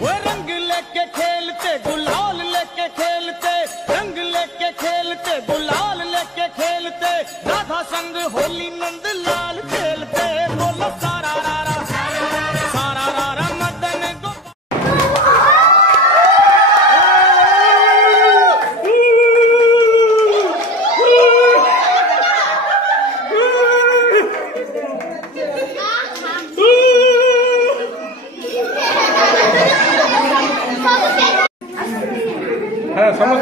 वो रंग लेके खेलते गुलाल लेके खेलते, रंग लेके खेलते गुलाल लेके खेलते, राधा संग होली नंद लाल खेलते। बोलो सारा रारा मदन गो। समझ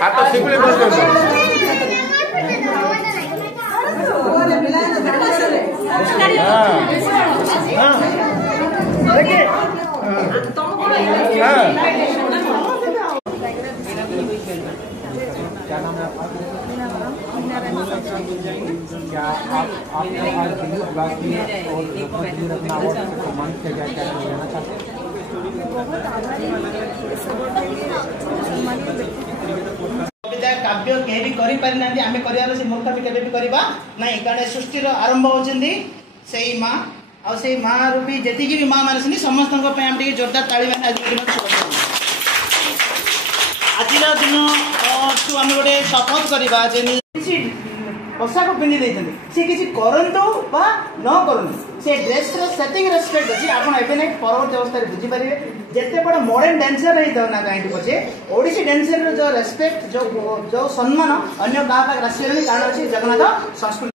हाथ शिकुली बस क्या नाम है आपका? क्या आप आज दिल्ली विभाग की और रत्न अवार्ड से सम्मानित किया गया, क्या कहना चाहते हैं? कविता काव्य कहीं भी करी पारि ना आम कर मूर्ख भी केबे भी करबा नहीं, कारण सृष्टि आरंभ होचंदी से माँ आ से माँ रूपी जी भी माँ मानस समस्त जोरदार ताली मैंने आज दिन आम गोटे शपथ करवा पोशाक पिंधि देते सी किसी करतु बा न करतु से ड्रेस सेटिंग रेस्पेक्ट अच्छी आपड़ नहीं परवर्त अवस्था बुझीपारे जिते बड़ा मॉडर्न डांसर रही था ना कहीं पचे ओडिसी डांसर जो रेस्पेक्ट जो सम्मान अन्य गाँव पाक आसने कारण अच्छी जगन्नाथ संस्कृति।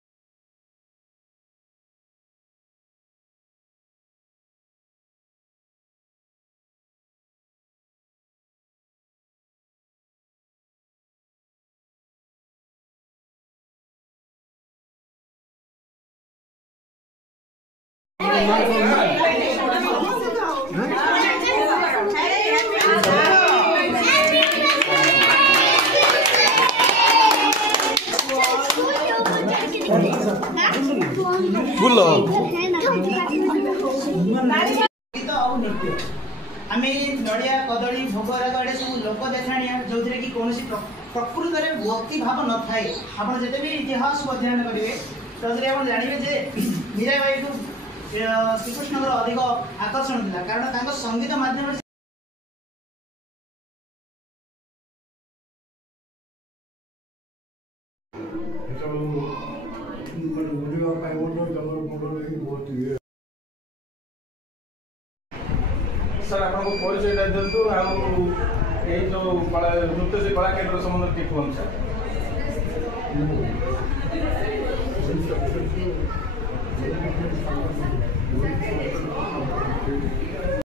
आम नड़िया कदली भोग राग सब लोक देखाणिया जो कि कौन प्रकृत में भक्ति भाव न थाए आप जिते भी इतिहास को अध्ययन करेंगे तो आप जानवे मीरा बाई को श्रीकृष्ण अधिक आकर्षण था कारण संगीत माध्यम सर आपको परिचय दिंतु ये जो नृत्य से कला केन्द्र संबंध टिक सर